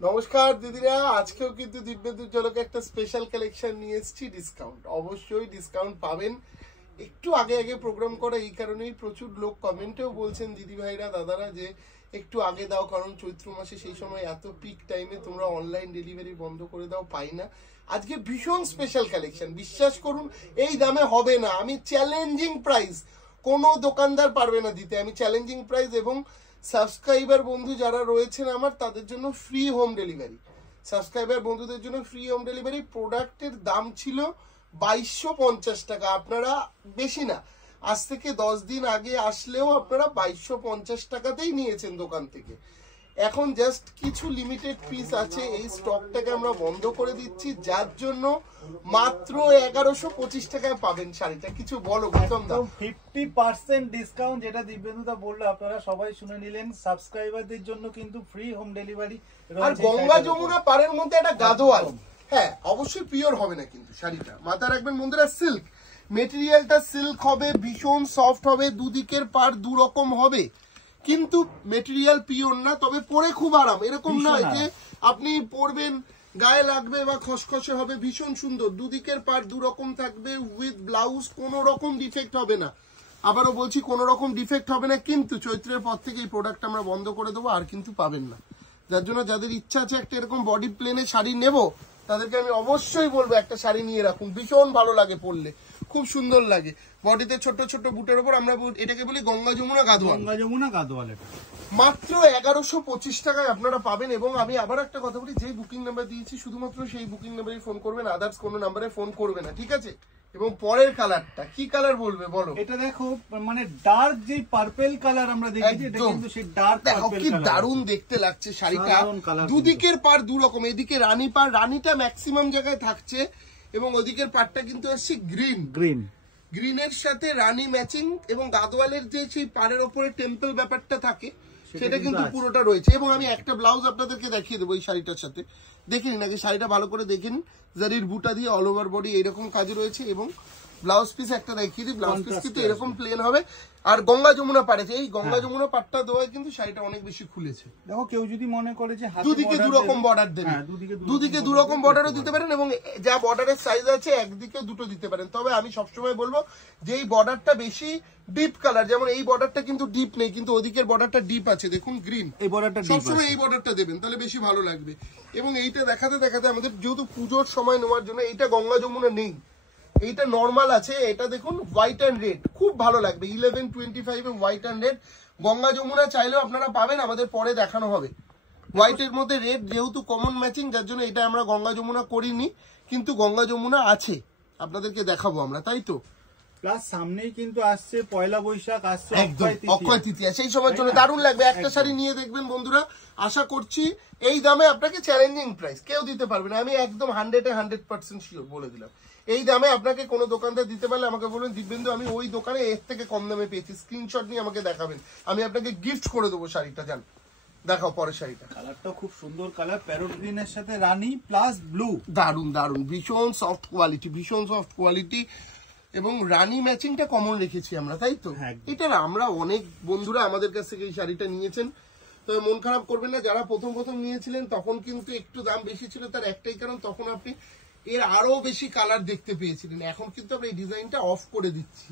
নমস্কার দিদিরা, আজকেও কিন্তু দিব্যেন্দুর ঝলকে একটা স্পেশাল কালেকশন নিয়ে এসেছি। ডিসকাউন্ট, অবশ্যই ডিসকাউন্ট পাবেন। একটু আগে আগে প্রোগ্রাম করা এই কারণেই প্রচুর লোক কমেন্টেও বলছেন দিদি ভাইরা দাদারা যে একটু আগে দাও, কারণ চৈত্র মাসে সেই সময় এত পিক টাইমে তোমরা অনলাইন ডেলিভারি বন্ধ করে দাও, পাই না। আজকে ভীষণ স্পেশাল কালেকশন, বিশ্বাস করুন এই দামে হবে না। আমি চ্যালেঞ্জিং প্রাইস, কোনো দোকানদার পারবে না দিতে। আমি চ্যালেঞ্জিং প্রাইস এবং সাবস্ক্রাইবার বন্ধু যারা রয়েছেন আমার, তাদের জন্য ফ্রি হোম ডেলিভারি। সাবস্ক্রাইবার বন্ধুদের জন্য ফ্রি হোম ডেলিভারি। প্রোডাক্টের দাম ছিল 2250 টাকা। আপনারা বেশি না, আজ থেকে 10 দিন আগে আসলেও আপনারা 2250 টাকাতেই নিয়েছেন দোকান থেকে। এখন জাস্ট কিছু লিমিটেড পিস আছে, এই স্টকটাকে আমরা বন্ধ করে দিচ্ছি, যার জন্য মাত্র 1125 টাকায় পাবেন শাড়িটা। কিছু বলো গৌতম দা। 50% ডিসকাউন্ট, যেটা দিব্যেন্দুদা বললো আপনারা সবাই শুনে নিলেন। সাবস্ক্রাইবারদের জন্য কিন্তু ফ্রি হোম ডেলিভারি। আর গঙ্গা যমুনা পাড়ের মধ্যে একটা গাদোয়াল, হ্যাঁ অবশ্যই পিওর হবে না কিন্তু শাড়িটা, মাথা রাখবেন বন্ধুরা। সিল্ক মেটেরিয়ালটা, সিল্ক হবে, ভীষণ সফট হবে, দুদিকের পাড় দু রকম হবে, কিন্তু মেটেরিয়াল পিওর না, তবে পরে খুব আরাম। এরকম নয় যে আপনি পরবেন গায়ে লাগবে বা খসখসে হবে, ভীষণ সুন্দর। দুদিকের পাড় দু রকম থাকবে, উইথ ব্লাউজ, কোনো রকম ডিফেক্ট হবে না। আবারও বলছি, কোনো রকম ডিফেক্ট হবে না। কিন্তু চৈত্রের পর থেকে এই প্রোডাক্ট আমরা বন্ধ করে দেবো, আর কিন্তু পাবেন না। যার জন্য যাদের ইচ্ছা আছে একটা এরকম বডি প্লেনে শাড়ি নেব, তাদেরকে আমি অবশ্যই বলবো একটা শাড়ি নিয়ে রাখুন। ভীষণ ভালো লাগে পরলে, খুব সুন্দর লাগে। বডিতে ছোট ছোট বুটের উপর আমরা এটাকে বলি গঙ্গা যমুনা গাদোয়াল। গঙ্গা যমুনা গাদোয়াল মাত্র 1125 টাকায় আপনারা পাবেন। এবং আমি আবার একটা কথা বলি, যে বুকিং নাম্বার দিয়েছি শুধুমাত্র সেই বুকিং নাম্বারে ফোন করবেন, আদার্স কোনো নাম্বারে ফোন করবে না, ঠিক আছে? এবং পরের কালারটা কি কালার বলবে বলো? এটা দেখো, মানে ডার্ক যে পার্পল কালার আমরা দেখেছি, এটা কিন্তু সেই ডার্ক পার্পল কি কালার। দারুণ দেখতে লাগছে শাড়িটা। দুদিকের পাড় দু রকম, এদিকে রানী পাড়, রানীটা ম্যাক্সিমাম জায়গায় থাকছে, এবং ওদিকের পাড়টা কিন্তু আসছে গ্রিন। গ্রিনের সাথে রানী ম্যাচিং, এবং গাদোয়ালের যে সেই পাড়ের ওপরে টেম্পল ব্যাপারটা থাকে সেটা কিন্তু পুরোটা রয়েছে। এবং আমি একটা ব্লাউজ আপনাদেরকে দেখিয়ে দেবো এই শাড়িটার সাথে, দেখে নিন আগে শাড়িটা ভালো করে দেখে নিন। জারির বুটা দিয়ে অল ওভার বডি এইরকম কাজ রয়েছে, এবং ব্লাউজ পিস একটা দেখিয়ে দিই। ব্লাউজ পিস কিন্তু এরকম প্লেন হবে। আর গঙ্গা যমুনা পাড়েছে, এই গঙ্গা যমুনা পাড়টা দেওয়ায় কিন্তু শাড়িটা অনেক বেশি খুলেছে। দেখো, কেউ যদি মনে করে যে দুদিকে দু রকম বর্ডার দেবে, দুদিকে দু রকম বর্ডারও দিতে পারেন, এবং যা বর্ডারের সাইজ আছে একদিকে দুটো দিতে পারেন। তবে আমি সবসময় বলবো যে এই বর্ডারটা বেশি ডিপ কালার, যেমন এই বর্ডারটা কিন্তু ডিপ নেই, কিন্তু ওদিকের বর্ডারটা ডিপ আছে, দেখুন গ্রিন। এই বর্ডারটা সবসময় এই বর্ডারটা দেবেন, তাহলে বেশি ভালো লাগবে। এবং এইটা দেখাতে দেখাতে আমাদের যেহেতু পুজোর সময় নেওয়ার জন্য, এইটা গঙ্গা যমুনা নেই, এইটা নর্মাল আছে। এটা দেখুন হোয়াইট অ্যান্ড রেড, খুব ভালো লাগবে। 1125 এ white and red. Ganga Yamuna চাইলেও আপনারা পাবেন, আমাদের পরে দেখানো হবে। হোয়াইটের মধ্যে রেড যেহেতু কমন ম্যাচিং, যার জন্য এটা আমরা গঙ্গা যমুনা করিনি, কিন্তু গঙ্গা যমুনা আছে, আপনাদেরকে দেখাবো আমরা, তাই তো? প্লাস সামনেই কিন্তু আসছে পয়লা বৈশাখ, আসছে অক্ষয় তৃতীয়া, সেই সময়ের জন্য দারুণ লাগবে। একটা শাড়ি নিয়ে দেখবেন বন্ধুরা, আশা করছি এই দামে আপনাকে চ্যালেঞ্জিং প্রাইস কেউ দিতে পারবে না। আমি একদম 100% শিওর বলে দিলাম, এই দামে আপনাকে কোনো দোকানদার দিতে পারলে আমাকে বলবেন দিব্যেন্দু আমি ওই দোকানে এর থেকে কম দামে পেয়েছি, স্ক্রিনশট নিয়ে আমাকে দেখাবেন, আমি আপনাকে গিফট করে দেবো শাড়িটা। জান দেখাও পরের শাড়িটা। কালারটা খুব সুন্দর কালার, প্যারট গ্রিনের সাথে রানী প্লাস ব্লু, দারুন দারুন, ভীষণ সফট কোয়ালিটি, ভীষণ সফট কোয়ালিটি। এবং রানী ম্যাচিংটা কমন রেখেছি আমরা, তাই তো? এটা আমরা অনেক বন্ধুরা আমাদের কাছ থেকে এই শাড়িটা নিয়েছেন, তবে মন খারাপ করবেন না। যারা প্রথম নিয়েছিলেন তখন কিন্তু একটু দাম বেশি ছিল, তার একটাই কারণ তখন আপনি এর আরো বেশি কালার দেখতে পেয়েছিলেন। এখন কিন্তু আমরা এই ডিজাইনটা অফ করে দিচ্ছি,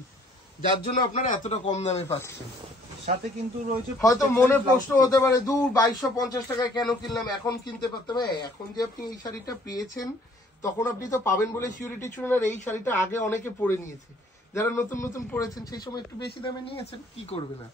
যার জন্য আপনারা এতটা কম দামে পাচ্ছেন। সাথে কিন্তু রয়েছে, হয়তো মনে প্রশ্ন হতে পারে 2250 টাকায় কেন কিনলাম, এখন কিনতে পারতাম। এখন যে আপনি এই শাড়িটা পেয়েছেন, তখন আপনি তো পাবেন বলে সিউরিটি ছিল না। এই শাড়িটা আগে অনেকে পরে নিয়েছে, যারা নতুন পরেছেন সেই সময় একটু বেশি দামে নিয়েছেন, কি করবে না।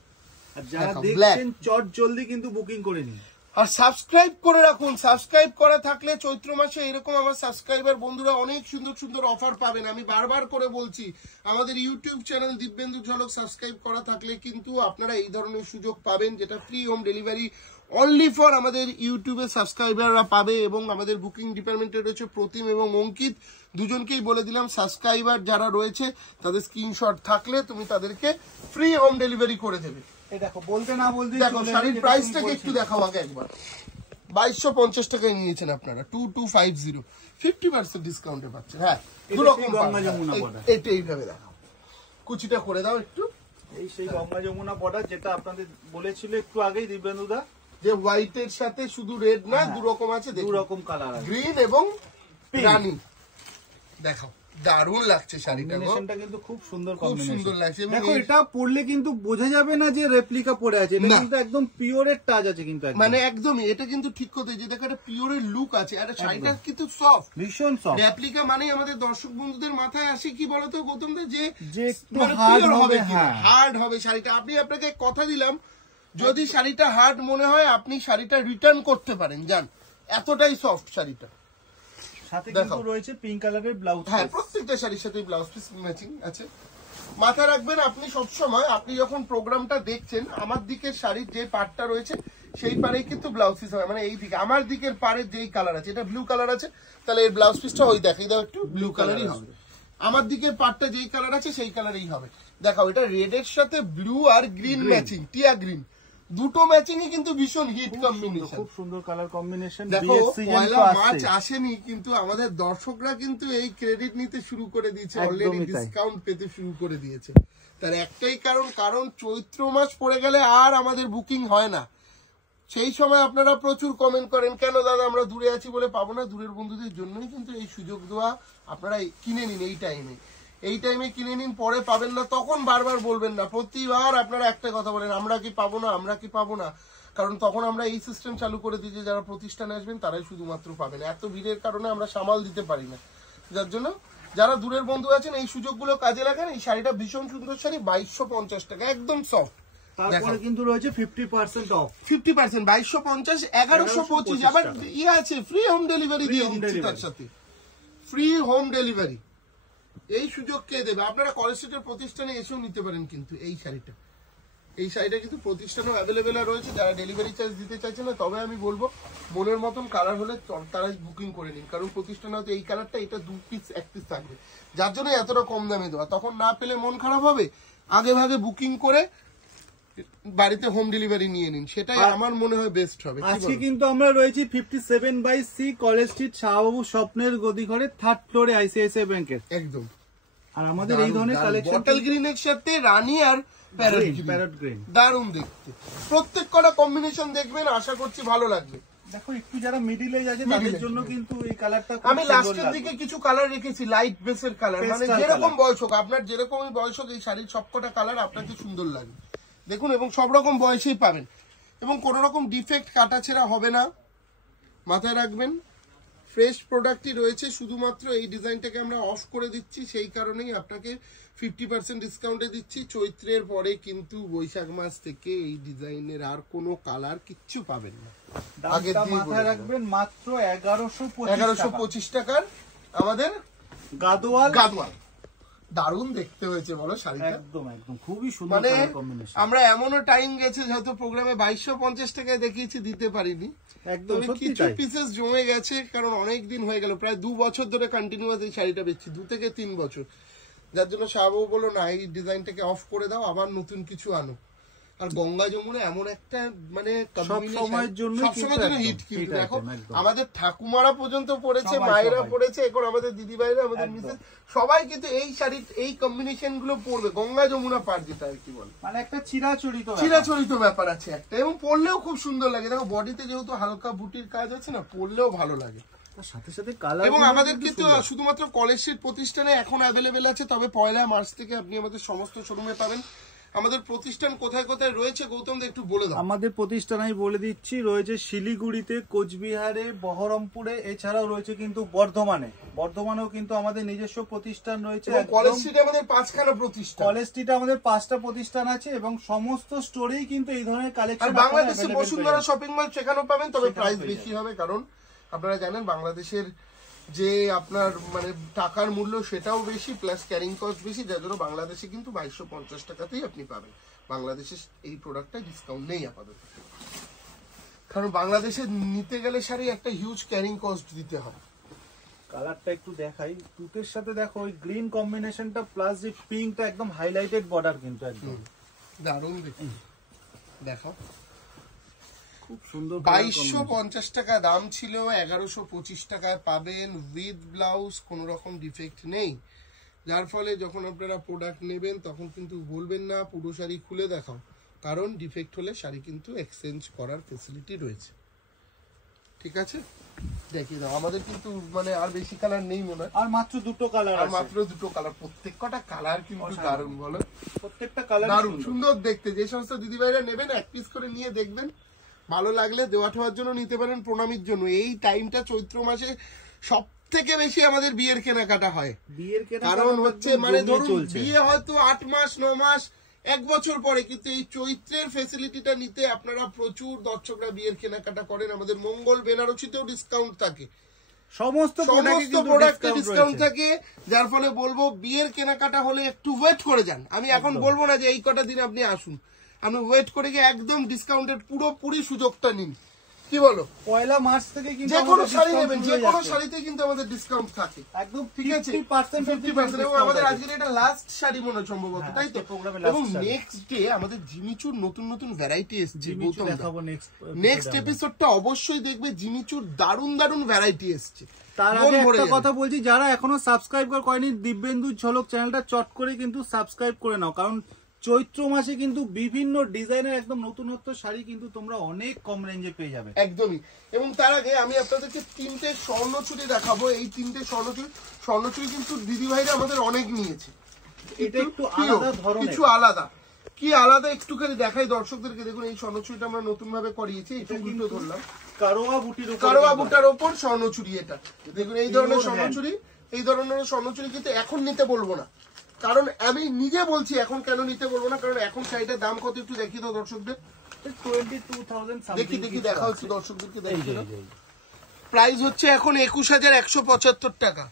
আর যারা দেখছেন চট জলদি কিন্তু বুকিং করে নিন, আর সাবস্ক্রাইব করে রাখুন। সাবস্ক্রাইব করা থাকলে চৈত্র মাসে এরকম আমার সাবস্ক্রাইবার বন্ধুরা অনেক সুন্দর সুন্দর অফার পাবেন। আমি বারবার করে বলছি, আমাদের ইউটিউব চ্যানেল দিব্যেন্দু ঝলক সাবস্ক্রাইব করা থাকলে কিন্তু আপনারা এই ধরনের সুযোগ পাবেন, যেটা free home delivery only for আমাদের ইউটিউবের সাবস্ক্রাইবাররা পাবে। এবং আমাদের বুকিং ডিপার্টমেন্টে রয়েছে প্রতিম এবং অঙ্কিত, দুজনকেই বলে দিলাম সাবস্ক্রাইবার যারা রয়েছে তাদের স্ক্রিনশট থাকলে তুমি তাদেরকে ফ্রি হোম ডেলিভারি করে দেবে। দেখো বলতে না বলতে দেখো শাড়ির প্রাইসটাকে একটু দেখাও আগে একবার। 2250 টাকায় নিয়েছেন আপনারা, 2250, 50% ডিসকাউন্টে পাচ্ছেন। হ্যাঁ, দুরকম এটা এইভাবে দেখাও, কুচিটা করে দাও একটু। এই সেই গঙ্গা যমুনা বর্ডার, যেটা আপনাদের বলেছিল একটু আগেই দিব্যেন্দুদা, যে হোয়াইটের সাথে শুধু রেড না, দু রকম আছে, দু রকম কালার আছে, গ্রিন এবং রানী। দেখাও, দারুণ লাগছে শাড়িটা, কম্বিনেশনটা কিন্তু খুব সুন্দর, খুব সুন্দর লাগছে। দেখো এটা পরলে কিন্তু বোঝা যাবে না যে রেপ্লিকা পরে আছে, এটা কিন্তু একদম পিওরের টাচ আছে কিন্তু, মানে একদমই এটা কিন্তু ঠিক কথা, যে দেখো এটা পিওরের লুক আছে, আর শাড়িটা কিন্তু সফট, ভীষণ সফট। রেপ্লিকা মানে আমাদের দর্শক বন্ধুদের মাথায় আসে কি বলতো গৌতম দা, যে হার্ড হবে, হার্ড হবে শাড়িটা। আপনাকে কথা দিলাম, যদি শাড়িটা হার্ড মনে হয় আপনি শাড়িটা রিটার্ন করতে পারেন, জান, এতটাই সফট শাড়িটা। সাথে কিন্তু রয়েছে পিঙ্ক কালারের ব্লাউজ, হ্যাঁ প্রত্যেকটা শাড়ির সাথে ব্লাউজ পিস ম্যাচিং আছে। মাথায় রাখবেন আপনি সবসময়, আপনি যখন প্রোগ্রামটা দেখছেন, আমার দিকের শাড়ির যে পার্টটা রয়েছে সেই পারেই কিন্তু ব্লাউজ পিস হবে, মানে এই দিকে আমার দিকের পাড়ের যেই কালার আছে, এটা ব্লু কালার আছে, তাহলে এর ব্লাউজ পিসটা ওই দেখাই দাও একটু, ব্লু কালারই হবে। আমার দিকের পার্টটা যেই কালার আছে সেই কালারেই হবে। দেখাও, এটা রেড এর সাথে ব্লু আর গ্রিন ম্যাচিং, টিয়া গ্রিন, দুটো ম্যাচিংই কিন্তু ভীষণ হিট কম্বিনেশন, খুব সুন্দর কালার কম্বিনেশন। দেখো পয়লা মার্চ আসেনি কিন্তু আমাদের দর্শকরা কিন্তু এই ক্রেডিট নিতে শুরু করে দিয়েছে, অলরেডি ডিসকাউন্ট পেতে শুরু করে দিয়েছে। তার একটাই কারণ চৈত্র মাস পড়ে গেলে আর আমাদের বুকিং হয় না। সেই সময় আপনারা প্রচুর কমেন্ট করেন, কেন দাদা আমরা দূরে আছি বলে পাবো না। দূরের বন্ধুদের জন্যই কিন্তু এই সুযোগ দেওয়া, আপনারা কিনে নিন এই টাইমে কিনে নিন, পরে পাবেন না, তখন বারবার বলবেন না। প্রতিবার আপনারা একটা কথা বলেন, আমরা কি পাবো না, কারণ তখন আমরা এই সিস্টেম চালু করে দিই যে যারা প্রতিষ্ঠানে আসবেন তারাই শুধুমাত্র পাবেন। এত ভিড়ের কারণে আমরা সামাল দিতে পারি না, যার জন্য যারা দূরের বন্ধু আছেন এই সুযোগগুলো কাজে লাগান। এই শাড়িটা ভীষণ সুন্দর শাড়ি, 2250 টাকা, একদম সফট। তারপরে কিন্তু রয়েছে 50% অফ, 50%, 2250, 1125। আবার ইয়ে আছে, ফ্রি হোম ডেলিভারি দিয়ে দিচ্ছি তার সাথে, ফ্রি হোম ডেলিভারি। এই সুযোগ কে দেবে? আপনারা কলেজ স্ট্রিটের প্রতিষ্ঠানে এসেও নিতে পারেন কিন্তু এই শাড়িটা কিন্তু প্রতিষ্ঠানেও অ্যাভেলেবেল রয়েছে। যারা ডেলিভারি চার্জ দিতে চাইছে না, তবে আমি বলবো মনের মতন কালার হলে তারাই বুকিং করে নিন, কারণ প্রতিষ্ঠানে হয়তো এই কালারটা, এটা 2 পিস 1 পিস থাকবে, যার জন্য এতটা কম দামে দেওয়া। তখন না পেলে মন খারাপ হবে, আগে ভাগে বুকিং করে বাড়িতে হোম ডেলিভারি নিয়ে নিন, সেটাই আমার মনে হয় বেস্ট হবে। আজকে কিন্তু আমরা রয়েছি 57/C কলেজ স্ট্রিট, শাহবাবু স্বপ্নের গদি ঘরে, 3rd ফ্লোরে ICICI ব্যাংকের একদম। আর আমাদের এই ধরনের কালেকশন বটল গ্রিনের সাথে রানী আর প্যারট গ্রিন, দারুণ দেখতে। প্রত্যেক কটা কম্বিনেশন দেখবেন, আশা করছি ভালো লাগবে। দেখো একটু যারা মিডিল এজ আছে তাদের জন্য কিন্তু এই কালারটা, আমি লাস্টের দিকে কিছু কালার রেখেছি, লাইট বেসের কালার, মানে যেরকম বয়স হোক, আপনার যেরকমই বয়স হোক, এই শাড়ির সবকটা কালার আপনাকে সুন্দর লাগে দেখুন, এবং সব রকম বয়সেই পাবেন, এবং কোন রকম ডিফেক্ট কাটাছেঁড়া হবে না, মাথায় রাখবেন। ফ্রেশ প্রোডাক্টই রয়েছে, শুধুমাত্র এই ডিজাইনটাকে আমরা অফ করে দিচ্ছি, সেই কারণেই আপনাকে 50% ডিসকাউন্টে দিচ্ছি। চৈত্রের পরে কিন্তু বৈশাখ মাস থেকে এই ডিজাইনের আর কোনো কালার কিচ্ছু পাবেন না। আগে মাথায় রাখবেন, মাত্র 1125 টাকার আমাদের গাদোয়াল। দারুণ দেখতে হয়েছে বলো শাড়িটা, একদম খুবই সুন্দর, মানে আমরা এমনও টাইম গেছে হয়তো প্রোগ্রামে 2250 টাকায় দেখিয়েছি, দিতে পারিনি, একদম কিছু পিসেস জমে গেছে, কারণ অনেক দিন হয়ে গেল, প্রায় 2 বছর ধরে কন্টিনিউয়াস এই শাড়িটা বেচছি, 2 থেকে 3 বছর, যার জন্য শাহবাবু বললো না, এই ডিজাইনটাকে অফ করে দাও, আবার নতুন কিছু আনো। আর গঙ্গা যমুনা এমন একটা, মানে সব সময়ের জন্য হিট, কিন্তু দেখো আমাদের ঠাকুমারা পর্যন্ত পড়েছে, মায়েরা পড়েছে, এখন আমাদের দিদি ভাইরা, আমাদের মিসেস, সবাই কিন্তু এই শাড়ির এই কম্বিনেশন গুলো পরবে। গঙ্গা যমুনা পার, যেটা আর কি বলে, মানে একটা চিরাচরিত ব্যাপার আছে একটা, এবং পরলেও খুব সুন্দর লাগে। দেখো বডিতে যেহেতু হালকা বুটির কাজ আছে না, পরলেও ভালো লাগে। সাথে সাথে কালার, এবং আমাদের কিন্তু শুধুমাত্র কলেজ স্ট্রিট প্রতিষ্ঠানে এখন অ্যাভেলেবেল আছে, তবে 1 মার্চ থেকে আপনি আমাদের সমস্ত শোরুমে পাবেন। আমাদের প্রতিষ্ঠান কোথায় কোথায় রয়েছে গৌতম দা একটু বলে দাও। আমাদের প্রতিষ্ঠান আমি বলে দিচ্ছি, রয়েছে শিলিগুড়িতে, কোচবিহারে, বহরমপুরে, এছাড়াও রয়েছে কিন্তু বর্ধমানেও কিন্তু আমাদের নিজস্ব প্রতিষ্ঠান রয়েছে। কলেজ স্ট্রিটে আমাদের 5খানা প্রতিষ্ঠান, কলেজ স্ট্রিটে আমাদের 5টা প্রতিষ্ঠান আছে, এবং সমস্ত স্টোরেই কিন্তু এই ধরনের কালেকশন। বাংলাদেশে বসুন্ধরা শপিং মল সেখানেও পাবেন, তবে প্রাইস বেশি হবে, কারণ আপনারা জানেন বাংলাদেশের যে আপনার মানে টাকার মূল্য সেটাও বেশি, প্লাস ক্যারিং কস্ট বেশি, যার জন্য বাংলাদেশে কিন্তু 2250 টাকাতেই আপনি পাবেন। বাংলাদেশে এই প্রোডাক্টটা ডিসকাউন্ট নেই আপাতত, কারণ বাংলাদেশে নিতে গেলে শাড়ি একটা হিউজ ক্যারিং কস্ট দিতে হবে। কালারটা একটু দেখাই, তুতের সাথে দেখো ওই গ্রিন কম্বিনেশনটা, প্লাস যে পিঙ্কটা, একদম হাইলাইটেড বর্ডার, কিন্তু একদম দারুণ দেখতে। দেখো খুব সুন্দর, 2250 টাকা দাম ছিল, 1125 টাকায় পাবেন উইথ ব্লাউজ, কোনো রকম ডিফেক্ট নেই, যার ফলে যখন আপনারা প্রোডাক্ট নেবেন তখন কিন্তু বলবেন না পুরো শাড়ি খুলে দেখাও, কারণ ডিফেক্ট হলে শাড়ি কিন্তু এক্সচেঞ্জ করার ফেসিলিটি রয়েছে। ঠিক আছে, দেখিয়ে দাও। আমাদের কিন্তু মানে আর বেশি কালার নেই মনে হয়, আর মাত্র দুটো কালার, আর মাত্র দুটো কালার। প্রত্যেকটা কালার কিন্তু দারুণ, বলো প্রত্যেকটা কালার দারুণ সুন্দর দেখতে। যে সমস্ত দিদিভাইরা নেবেন এক পিস করে নিয়ে দেখবেন, ভালো লাগলে দেওয়া ঠোয়ার জন্য নিতে পারেন, প্রণামীর জন্য। এই টাইমটা চৈত্র মাসে সব থেকে বেশি আমাদের বিয়ের কেনাকাটা হয়। বিয়ের কেনাকাটা কারণ হচ্ছে মানে ধরুন বিয়ে হয়তো 8 মাস 9 মাস 1 বছর পরে, কিন্তু এই চৈত্রের ফেসিলিটিটা নিতে আপনারা প্রচুর দর্শকরা বিয়ের কেনাকাটা করেন। আমাদের মঙ্গল বেনারসিতেও ডিসকাউন্ট থাকে, সমস্ত প্রোডাক্টে ডিসকাউন্ট থাকে, যার ফলে বলবো বিয়ের কেনাকাটা হলে একটু ওয়েট করে যান। আমি এখন বলবো না যে এই কটা দিন আপনি আসুন, আপনি ওয়েট করে গিয়ে একদম ডিসকাউন্টের পুরোপুরি সুযোগটা নিন। কি বলো, পয়লা মার্চ থেকে কিন্তু যে কোনো শাড়ি নেবেন, যে কোনো শাড়িতে কিন্তু আমাদের ডিসকাউন্ট থাকে একদম, ঠিক আছে 50%। এবং আমাদের আজকের এটা লাস্ট শাড়ি মনে হয় সম্ভবত, তাই তো? এবং নেক্সট ডে আমাদের জিমিচুর নতুন নতুন ভ্যারাইটি এসেছে, নেক্সট এপিসোডটা অবশ্যই দেখবে। জিমিচুর দারুণ দারুণ ভ্যারাইটি এসেছে। তার আগে একটা কথা বলছি, যারা এখনো সাবস্ক্রাইব করেনি দিব্যেন্দুর ঝলক চ্যানেলটা চট করে কিন্তু সাবস্ক্রাইব করে নাও, কারণ চৈত্র মাসে কিন্তু বিভিন্ন ডিজাইনের একদম নতুনত্ব শাড়ি কিন্তু তোমরা অনেক কম রেঞ্জে পেয়ে যাবে। একদমই। এবং তার আগে আমি আপনাদেরকে 3টে স্বর্ণচুড়ি দেখাবো। এই 3টে স্বর্ণচুড়ি কিন্তু দিদিভাইরা আমাদের অনেক নিয়েছে। এটা একটু আলাদা ধরনের, কিছু আলাদা। কি আলাদা একটুখানি দেখাই দর্শকদেরকে। দেখুন এই স্বর্ণচুড়িটা আমরা নতুন ভাবে করিয়েছি, এটা কিন্তু ধরলাম কারোয়া বুটার ওপর স্বর্ণচুড়ি। এটা দেখুন এই ধরনের স্বর্ণচুড়ি, এই ধরনের স্বর্ণচুড়ি কিন্তু এখন নিতে বলবো না, কারণ আমি নিজে বলছি এখন কেন নিতে বলবো না, কারণ এখন শাড়িটার দাম কত একটু দেখিয়ে দাও দর্শকদের। 22,000 দেখা হচ্ছে দর্শকদেরকে, দেখিয়ে দাও। প্রাইস হচ্ছে এখন 21,175 টাকা।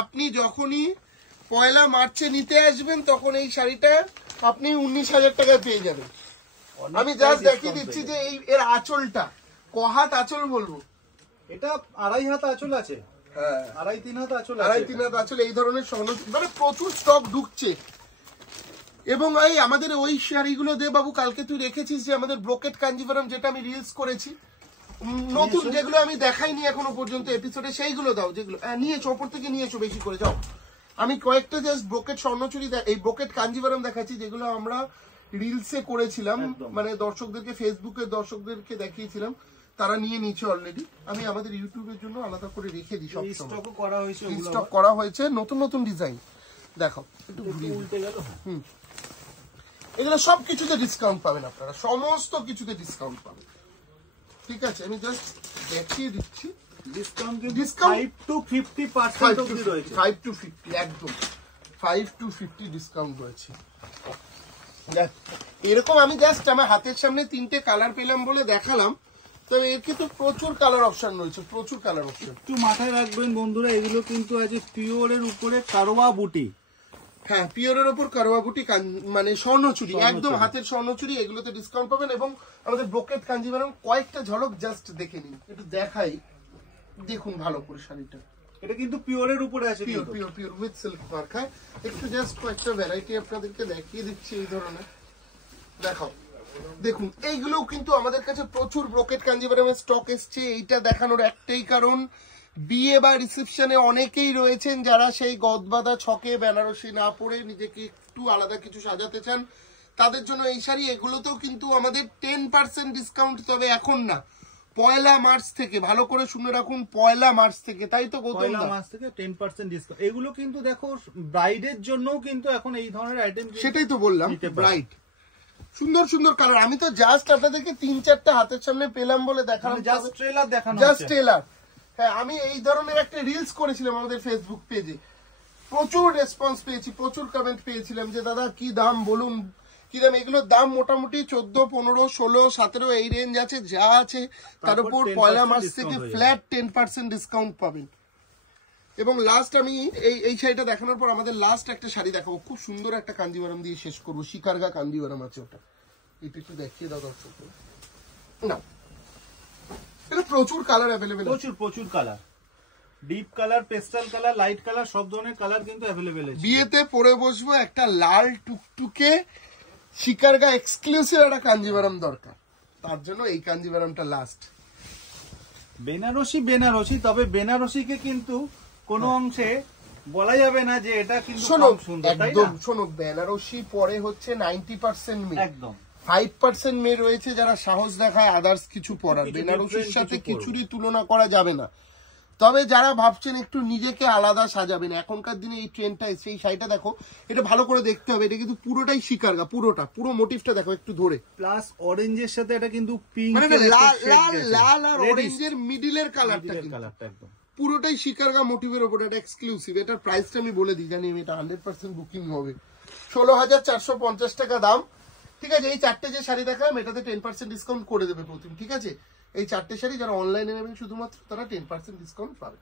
আপনি যখনই পয়লা মার্চে নিতে আসবেন তখন এই শাড়িটা আপনি 19,000 টাকায় পেয়ে যাবেন। আমি জাস্ট দেখিয়ে দিচ্ছি যে এই এর আঁচলটা কহাত আঁচল বলবো, এটা 2.5 হাত আঁচল আছে। হ্যাঁ, 2.5-3 হাত আঁচল, 2.5-3 হাত আঁচল। এই ধরনের স্বর্ণ মানে প্রচুর স্টক ঢুকছে। এবং এই আমাদের ওই শাড়িগুলো দে বাবু, কালকে তুই রেখেছিস যে আমাদের ব্রোকেট কাঞ্জিভারাম, যেটা আমি রিলস করেছি নতুন, যেগুলো আমি দেখাইনি এখনো পর্যন্ত এপিসোডে, সেইগুলো দাও যেগুলো নিয়েছো ওপর থেকে নিয়েছো বেশি করে। যাও, আমি কয়েকটা জাস্ট ব্রোকেট স্বর্ণচুরি এই ব্রোকেট কাঞ্জিভারাম দেখাচ্ছি, যেগুলো আমরা রিলসে করেছিলাম, মানে দর্শকদেরকে ফেসবুকে দর্শকদেরকে দেখিয়েছিলাম, তারা নিয়ে নিয়েছে অলরেডি। আমি আমাদের ইউটিউবের জন্য আলাদা করে রেখে দিই, সব স্টক করা হয়েছে, স্টক করা হয়েছে নতুন নতুন ডিজাইন। দেখো একটু উল্টে গেল। এগুলো সব কিছুতে ডিসকাউন্ট পাবেন আপনারা, সমস্ত কিছুতে ডিসকাউন্ট পাবেন। ঠিক আছে, আমি জাস্ট দেখিয়ে দিচ্ছি। ডিসকাউন্ট 5 to 50% অবধি রয়েছে, 5 to 50 একদম 5 to 50 ডিসকাউন্ট রয়েছে। এরকম আমি জাস্ট আমার হাতের সামনে 3টে কালার পেলাম বলে দেখালাম, তো এর কিন্তু প্রচুর কালার অপশন রয়েছে, প্রচুর কালার অপশন। একটু মাথায় রাখবেন বন্ধুরা, এগুলো কিন্তু আছে পিওরের উপরে কারওয়া বুটি। হ্যাঁ, পিওরের উপর কারওয়া বুটি, মানে স্বর্ণচুরি, একদম হাতের স্বর্ণচুরি। এগুলোতে ডিসকাউন্ট পাবেন। এবং আমাদের ব্রোকেট কাঞ্জিভারাম কয়েকটা ঝলক জাস্ট দেখে নিন, একটু দেখাই। দেখুন ভালো করে শাড়িটা, এটা কিন্তু পিওরের উপরে আছে, পিওর উইথ সিল্ক মার্কা। একটু জাস্ট কয়েকটা ভ্যারাইটি আপনাদেরকে দেখিয়ে দিচ্ছি এই ধরনের। দেখাও, দেখুন এইগুলোও কিন্তু আমাদের কাছে প্রচুর ব্রোকেট কাঞ্জিভারামের স্টক এসছে। এইটা দেখানোর একটাই কারণ, বিয়ে বা রিসেপশনে অনেকেই রয়েছেন যারা সেই গদবাদা ছকে বেনারসি না পরে নিজেকে একটু আলাদা কিছু সাজাতে চান, তাদের জন্য এই শাড়ি। এগুলোতেও কিন্তু আমাদের 10% ডিসকাউন্ট, তবে এখন না, পয়লা মার্চ থেকে। ভালো করে শুনে রাখুন, পয়লা মার্চ থেকে, তাই তো গৌতম? পয়লা মার্চ থেকে 10% ডিসকাউন্ট। এগুলো কিন্তু দেখো ব্রাইডের জন্যও কিন্তু এখন এই ধরনের আইটেম, সেটাই তো বললাম, ব্রাইড সুন্দর সুন্দর কালার। আমি তো জাস্ট আপনাদেরকে 3-4টা হাতের সামনে পেলাম বলে দেখালাম, জাস্ট ট্রেলার দেখানো, জাস্ট ট্রেলার। হ্যাঁ, আমি এই ধরনের একটা রিলস করেছিলাম আমাদের ফেসবুক পেজে, প্রচুর রেসপন্স পেয়েছি, প্রচুর কমেন্ট পেয়েছিলাম যে দাদা কি দাম বলুন, কি দাম। এগুলোর দাম মোটামুটি 14, 15, 16, 17 এই রেঞ্জ আছে, যা আছে তার উপর পয়লা মার্চ থেকে ফ্ল্যাট 10% ডিসকাউন্ট পাবেন। এবং লাস্ট আমি এই শাড়িটা দেখানোর পর আমাদের লাস্ট একটা শাড়ি দেখাবো, খুব সুন্দর একটা কাঞ্জিভারাম দিয়ে শেষ করবো। শিকারগা কাঞ্জিভারাম আছে, ওটা এটা একটু দেখিয়ে দাও দর্শক না। এটা প্রচুর কালার অ্যাভেলেবেল, প্রচুর colour, deep colour, pastel colour, light colour, সব ধরনের কালার কিন্তু অ্যাভেলেবেল আছে। বিয়েতে পরে বসবো একটা লাল টুকটুকে শিকারগা এক্সক্লুসিভ একটা কাঞ্জিভারাম দরকার, তার জন্য এই কাঞ্জিভারামটা লাস্ট। বেনারসি, তবে বেনারসিকে কিন্তু কোনো অংশে বলা যাবে না যে এটা কিন্তু শোনো সুন্দর, একদম। শোনো, বেনারসি পরে হচ্ছে 90% মিল, একদম 5% মেয়ে রয়েছে যারা সাহস দেখায় আদার্স কিছু পরার, বেনারসির সাথে কিছুরই তুলনা করা যাবে না। তবে যারা ভাবছেন একটু নিজেকে আলাদা সাজাবেন, এখনকার দিনে এই ট্রেন্ডটা এসে, এই শাড়িটা দেখো, এটা ভালো করে দেখতে হবে, এটা কিন্তু পুরোটাই শিকারগা, পুরো মোটিভটা দেখো একটু ধরে, প্লাস অরেঞ্জের সাথে এটা কিন্তু পিঙ্ক, মানে লাল আর অরেঞ্জের মিডিলের কালারটা একদম পুরোটাই শিকারগা মোটিভের উপর, এটা এক্সক্লুসিভ। এটার প্রাইসটা আমি বলে দিই, জানি এটা 100% বুকিং হবে, 16,450 টাকা দাম। ঠিক আছে, এই চারটে যে শাড়ি দেখালাম এটাতে 10% ডিসকাউন্ট করে দেবে প্রতিম। ঠিক আছে, এই চারটে শাড়ি যারা অনলাইনে নেবেন শুধুমাত্র তারা 10% ডিসকাউন্ট পাবে।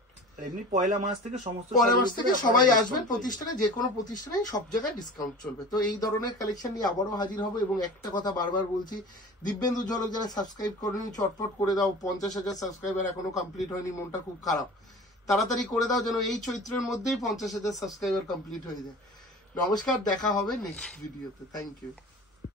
এমনি পয়লা মাস থেকে সমস্ত পয়লা মাস থেকে সবাই আসবেন প্রতিষ্ঠানে, যে কোনো প্রতিষ্ঠানে সব জায়গায় ডিসকাউন্ট চলবে। তো এই ধরনের কালেকশন নিয়ে আবারও হাজির হবে। এবং একটা কথা বারবার বলছি, দিব্যেন্দু ঝলক যারা সাবস্ক্রাইব করেনি চটপট করে দাও, 50,000 সাবস্ক্রাইবার এখনো কমপ্লিট হয়নি, মনটা খুব খারাপ, তাড়াতাড়ি করে দাও যেন এই চৈত্রের মধ্যেই 50,000 সাবস্ক্রাইবার কমপ্লিট হয়ে যায়। নমস্কার, দেখা হবে নেক্সট ভিডিওতে। Thank you.